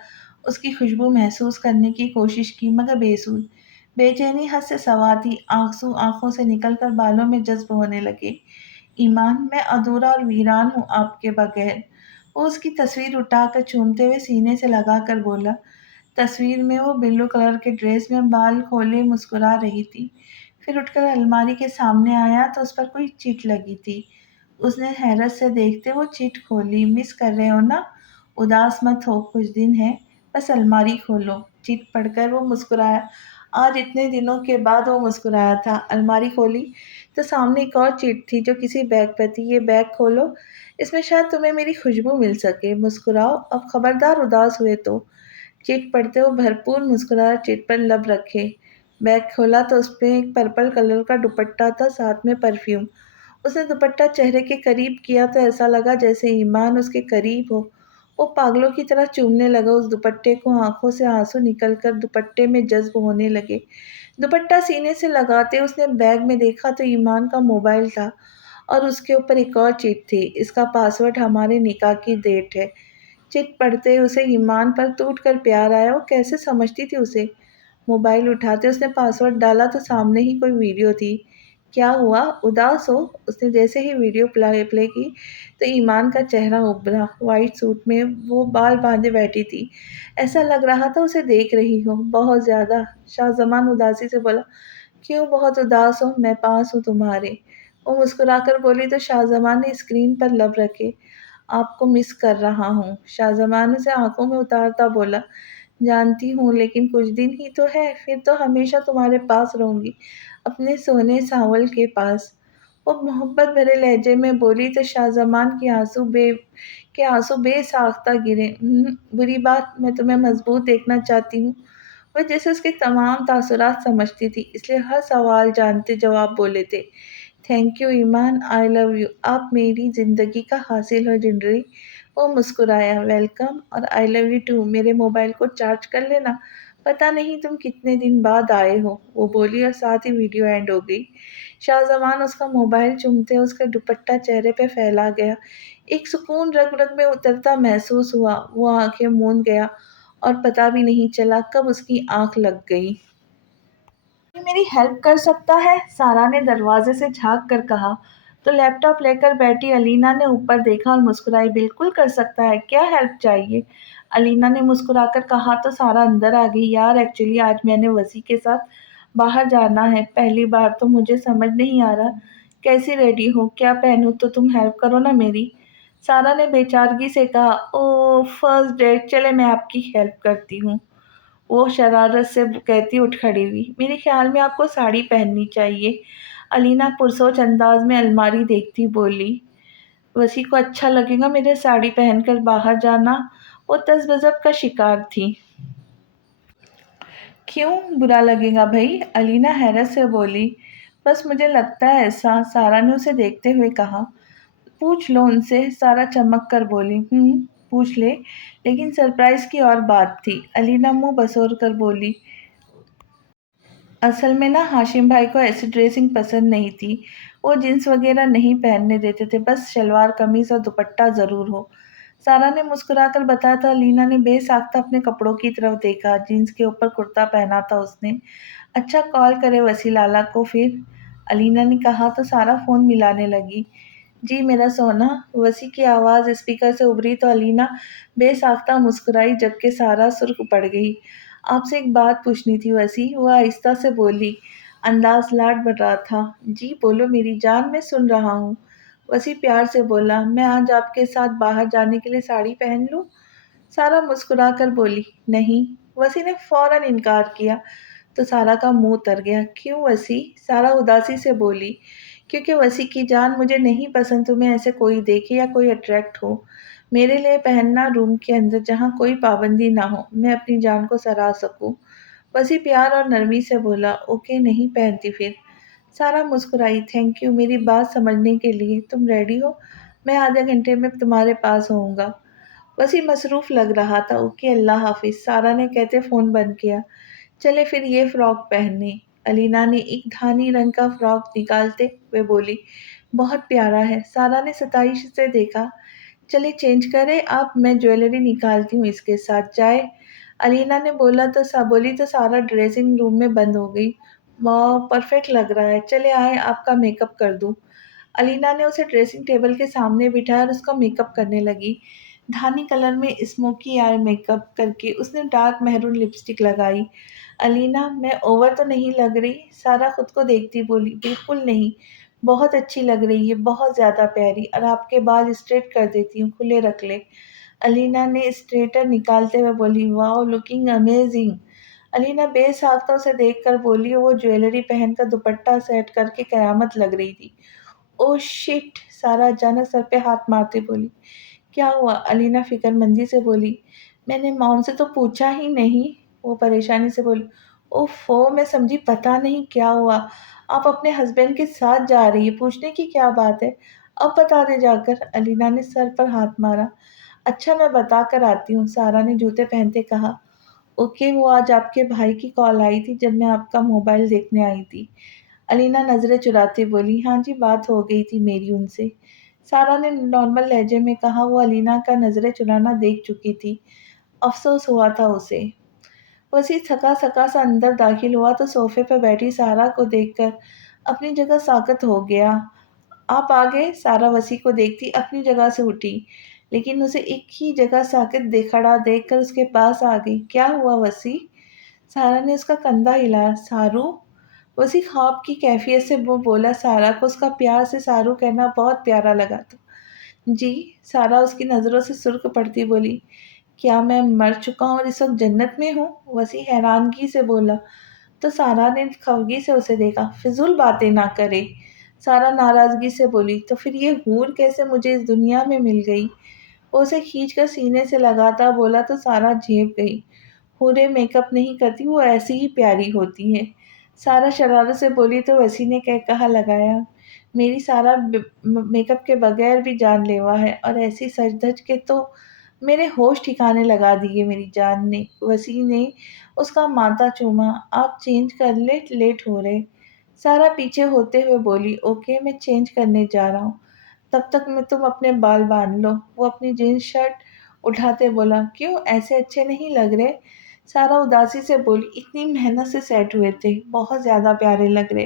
اس کی خوشبو محسوس کرنے کی کوشش کی، مگر بے سود۔ بے چینی حد سے سوا تھی، آنسو آنکھوں سے نکل کر بالوں میں جذب ہونے لگے۔ ایمان، میں ادھورا اور ویران ہوں آپ کے بغیر۔ وہ اس کی تصویر اٹھا کر چومتے ہوئے سینے سے لگا کر بولا۔ تصویر میں وہ بلو کلر کے ڈریس میں بال کھولے مسکرا رہی تھی۔ پھر اٹھ کر الماری کے سامنے آیا تو اس پر کوئی چٹ لگی تھی۔ اس نے حیرت سے دیکھتے وہ چٹ کھولی۔ مس کر رہے ہو نا؟ اداس مت ہو، کچھ دن ہے، بس الماری کھولو۔ چٹ پڑھ کر وہ مسکرایا۔ آج اتنے دنوں کے بعد وہ مسکرایا تھا۔ الماری کھولی تو سامنے ایک اور چٹ تھی جو کسی بیگ پر تھی۔ یہ بیگ کھولو، اس میں شاید تمہیں میری خوشبو مل سکے، مسکراؤ، اب خبردار اداس ہوئے تو۔ چٹ پڑھتے وہ بھرپور مسکرایا، چٹ پر لب رکھے۔ بیگ کھولا تو اس پہ ایک پرپل کلر کا دوپٹہ تھا، ساتھ میں پرفیوم۔ اس نے دوپٹہ چہرے کے قریب کیا تو ایسا لگا جیسے ایمان اس کے قریب ہو۔ وہ پاگلوں کی طرح چومنے لگا اس دوپٹے کو، آنکھوں سے آنسو نکل کر دوپٹے میں جذب ہونے لگے۔ دوپٹہ سینے سے لگاتے اس نے بیگ میں دیکھا تو ایمان کا موبائل تھا اور اس کے اوپر ایک اور چٹ تھی، اس کا پاسورڈ ہمارے نکاح کی ڈیٹ ہے۔ چٹ پڑھتے اسے ایمان پر ٹوٹ کر پیار آیا، وہ کیسے سمجھتی تھی اسے۔ موبائل اٹھاتے اس نے پاسورڈ ڈالا تو سامنے ہی کوئی ویڈیو تھی۔ کیا ہوا، اداس ہو؟ اس نے جیسے ہی ویڈیو پلے کی تو ایمان کا چہرہ ابھرا، وائٹ سوٹ میں وہ بال باندھے بیٹھی تھی، ایسا لگ رہا تھا اسے دیکھ رہی ہو، بہت زیادہ۔ شاہزمان اداسی سے بولا، کیوں بہت اداس ہو، میں پاس ہوں تمہارے۔ وہ مسکرا کر بولی تو شاہزمان نے اسکرین پر لب رکھے، آپ کو مس کر رہا ہوں۔ شاہزمان اسے آنکھوں میں اتارتا بولا، جانتی ہوں، لیکن کچھ دن ہی تو ہے، پھر تو ہمیشہ تمہارے پاس رہوں گی، اپنے سونے ساول کے پاس۔ وہ محبت بھرے لہجے میں بولی تو شاہزمان کے آنسو بے ساختہ گرے۔ بری بات، میں تمہیں مضبوط دیکھنا چاہتی ہوں۔ وہ جیسے اس کے تمام تاثرات سمجھتی تھی، اس لیے ہر سوال جانتے جواب بولے تھے۔ تھینک یو ایمان، آئی لو یو، آپ میری زندگی کا حاصل ہو جنڈری۔ وہ مسکرایا، ویلکم اور آئی لو یو ٹو، میرے موبائل کو چارج کر لینا، پتہ نہیں تم کتنے دن بعد آئے ہو، وہ بولی اور ساتھ ہی ویڈیو اینڈ ہو گئی۔ شاہ زمان اس کا موبائل چومتے اس کا دوپٹہ چہرے پہ پھیلا گیا، ایک سکون رگ رگ میں اترتا محسوس ہوا، وہ آنکھیں موند گیا اور پتہ بھی نہیں چلا کب اس کی آنکھ لگ گئی۔ یہ میری ہیلپ کر سکتا ہے؟ سارا نے دروازے سے جھانک کر کہا تو لیپ ٹاپ لے کر بیٹھی علینا نے اوپر دیکھا اور مسکرائی، بالکل کر سکتا ہے، کیا ہیلپ چاہیے؟ علینا نے مسکرا کر کہا تو سارا اندر آ گئی، یار ایکچولی آج میں نے وسیع کے ساتھ باہر جانا ہے، پہلی بار تو مجھے سمجھ نہیں آ رہا کیسی ریڈی ہو، کیا پہنوں، تو تم ہیلپ کرو نا میری۔ سارا نے بے چارگی سے کہا، او فرسٹ ڈیٹ، چلے میں آپ کی ہیلپ کرتی ہوں۔ وہ شرارت سے کہتی اٹھ کھڑی ہوئی، میرے خیال میں آپ کو ساڑی پہننی چاہیے۔ علینا پرسوچ انداز میں الماری دیکھتی بولی، وسیع کو اچھا لگے گا میرے ساڑی پہن کر باہر جانا؟ وہ تذبذب کا شکار تھی۔ کیوں برا لگے گا بھئی؟ علینا حیرت سے بولی، بس مجھے لگتا ہے ایسا۔ سارا نے اسے دیکھتے ہوئے کہا، پوچھ لو ان سے۔ سارا چمک کر بولی، پوچھ لے، لیکن سرپرائز کی اور بات تھی۔ علینا منہ بسور کر بولی، اصل میں نا ہاشم بھائی کو ایسی ڈریسنگ پسند نہیں تھی، وہ جینس وغیرہ نہیں پہننے دیتے تھے، بس شلوار قمیض اور دوپٹہ ضرور ہو۔ سارا نے مسکرا کر بتایا تو علینا نے بے ساختہ اپنے کپڑوں کی طرف دیکھا، جینس کے اوپر کرتا پہنا تھا اس نے۔ اچھا کال کرے وسیع لالا کو پھر، علینا نے کہا تو سارا فون ملانے لگی۔ جی میرا سونا، وسیع کی آواز اسپیکر سے ابھری تو علینا بے ساختہ مسکرائی جبکہ سارا سرخ پڑ گئی۔ آپ سے ایک بات پوچھنی تھی وسیع، وہ آہستہ سے بولی، انداز لاڈ بڑھ رہا تھا۔ جی بولو میری جان، میں سن رہا ہوں۔ وسیع پیار سے بولا، میں آج آپ کے ساتھ باہر جانے کے لیے ساڑی پہن لوں؟ سارا مسکرا کر بولی، نہیں۔ وسیع نے فوراً انکار کیا تو سارا کا منہ اتر گیا۔ کیوں وسیع؟ سارا اداسی سے بولی، کیونکہ وسیع کی جان مجھے نہیں پسند تمہیں ایسے کوئی دیکھے یا کوئی اٹریکٹ ہو۔ میرے لیے پہننا روم کے اندر جہاں کوئی پابندی نہ ہو، میں اپنی جان کو سرا سکوں۔ وسیع پیار اور نرمی سے بولا، اوکے نہیں پہنتی پھر۔ سارا مسکرائی، تھینک یو میری بات سمجھنے کے لیے۔ تم ریڈی ہو؟ میں آدھے گھنٹے میں تمہارے پاس ہوں گا۔ وسیع مصروف لگ رہا تھا، اوکے اللہ حافظ، سارا نے کہتے فون بند کیا۔ چلے پھر یہ فراک پہننے۔ علینا نے ایک دھانی رنگ کا فراک نکالتے ہوئے بولی، بہت پیارا ہے۔ سارا نے ستائش سے دیکھا، چلے چینج کرے آپ، میں جویلری نکالتی ہوں اس کے ساتھ، جائے؟ علینا نے بولی تو سارا ڈریسنگ روم میں بند ہو گئی۔ واو پرفیکٹ لگ رہا ہے، چلے آئے آپ کا میک اپ کر دوں۔ علینا نے اسے ڈریسنگ ٹیبل کے سامنے بٹھایا اور اس کا میک اپ کرنے لگی۔ دھانی کلر میں اسموکی آئی میک اپ کر کے اس نے ڈارک میرون لپسٹک لگائی۔ علینا، میں اوور تو نہیں لگ رہی؟ سارا خود کو دیکھتی بولی، بالکل نہیں، بہت اچھی لگ رہی ہے، بہت زیادہ پیاری، اور آپ کے بال اسٹریٹ کر دیتی ہوں، کھلے رکھ لے۔ علینا نے اسٹریٹر نکالتے ہوئے بولی، واو لکنگ امیزنگ۔ علینا بے ساختہ اسے دیکھ کر بولی، وہ جویلری پہن کر دوپٹہ سیٹ کر کے قیامت لگ رہی تھی۔ او شٹ، سارا اچانک سر پہ ہاتھ مارتے بولی، کیا ہوا؟ علینا فکر مندی سے بولی، میں نے مام سے تو پوچھا ہی نہیں۔ وہ پریشانی سے بولی، اوفو میں سمجھی پتہ نہیں کیا ہوا، آپ اپنے ہسبینڈ کے ساتھ جا رہی ہے، پوچھنے کی کیا بات ہے، اب بتا دے جا کر۔ علینا نے سر پر ہاتھ مارا، اچھا میں بتا کر آتی ہوں، سارا نے جوتے پہنتے کہا۔ اوکے، وہ آج آپ کے بھائی کی کال آئی تھی جب میں آپ کا موبائل دیکھنے آئی تھی۔ علینا نظریں چراتے بولی، ہاں جی بات ہو گئی تھی میری ان سے۔ سارا نے نارمل لہجے میں کہا، وہ علینا کا نظریں چرانا دیکھ چکی تھی، افسوس ہوا تھا اسے۔ وسیع تھکا سکا سا اندر داخل ہوا تو صوفے پہ بیٹھی سارا کو دیکھ کر اپنی جگہ ساکت ہو گیا۔ آپ آ گئے؟ سارا وسیع کو دیکھتی اپنی جگہ سے اٹھی، لیکن اسے ایک ہی جگہ ساکت کھڑا دیکھ کر اس کے پاس آ گئی۔ کیا ہوا وسیع؟ سارا نے اس کا کندھا ہلایا۔ سارو؟ وسیع خواب کی کیفیت سے وہ بولا، سارا کو اس کا پیار سے سارو کہنا بہت پیارا لگا تھا۔ جی؟ سارا اس کی نظروں سے سرخ پڑتی بولی، کیا میں مر چکا ہوں اور اس وقت جنت میں ہوں؟ وسیع حیرانگی سے بولا تو سارا نے خفگی سے اسے دیکھا۔ فضول باتیں نہ کرے، سارا ناراضگی سے بولی، تو پھر یہ حور کیسے مجھے اس دنیا میں مل گئی؟ وہ اسے کھینچ کر سینے سے لگاتا بولا تو سارا جھیپ گئی، حوریں میک اپ نہیں کرتی، وہ ایسی ہی پیاری ہوتی ہیں۔ سارا شرارت سے بولی تو وسیع نے کہا لگایا، میری سارا میک اپ کے بغیر بھی جان لیوا ہے اور ایسی سج دھج کے تو میرے ہوش ٹھکانے لگا دیے میری جان نے۔ وسیع نے اس کا ماتھا چوما۔ آپ چینج کر لے، لیٹ ہو رہے۔ سارا پیچھے ہوتے ہوئے بولی، اوکے میں چینج کرنے جا رہا ہوں، تب تک میں تم اپنے بال باندھ لو۔ وہ اپنی جینس شرٹ اٹھاتے بولا، کیوں ایسے اچھے نہیں لگ رہے؟ سارا اداسی سے بولی، اتنی محنت سے سیٹ ہوئے تھے، بہت زیادہ پیارے لگ رہے،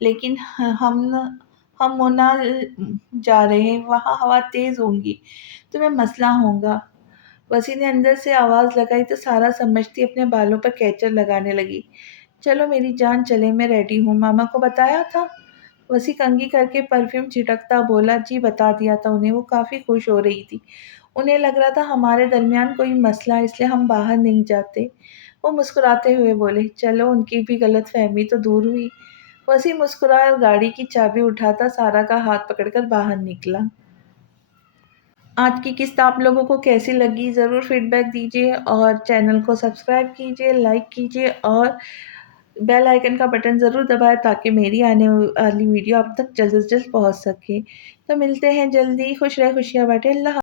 لیکن ہم مونال جا رہے ہیں، وہاں ہوا تیز ہوں گی، تمہیں مسئلہ ہوگا۔ وسیم نے اندر سے آواز لگائی تو سارا سمجھتی اپنے بالوں پر کیچر لگانے لگی۔ چلو میری جان چلے، میں ریڈی ہوں، ماما کو بتایا تھا؟ وسیم کنگھی کر کے پرفیوم چھٹکتا بولا، جی بتا دیا تھا انہیں، وہ کافی خوش ہو رہی تھی، انہیں لگ رہا تھا ہمارے درمیان کوئی مسئلہ اس لیے ہم باہر نہیں جاتے۔ وہ مسکراتے ہوئے بولے، چلو ان کی بھی غلط فہمی تو دور ہوئی۔ وسیم مسکرایا اور گاڑی کی چابی اٹھاتا سارا کا ہاتھ پکڑ کر باہر نکلا۔ آج کی قسط آپ لوگوں کو کیسی لگی ضرور فیڈ بیک دیجیے اور چینل کو سبسکرائب کیجیے، لائک کیجیے اور بیل آئیکن کا بٹن ضرور دبائیں تاکہ میری آنے والی ویڈیو آپ تک جلد از جلد پہنچ سکے۔ تو ملتے ہیں جلدی، خوش رہے خوشیاں بانٹے، اللہ حافظ۔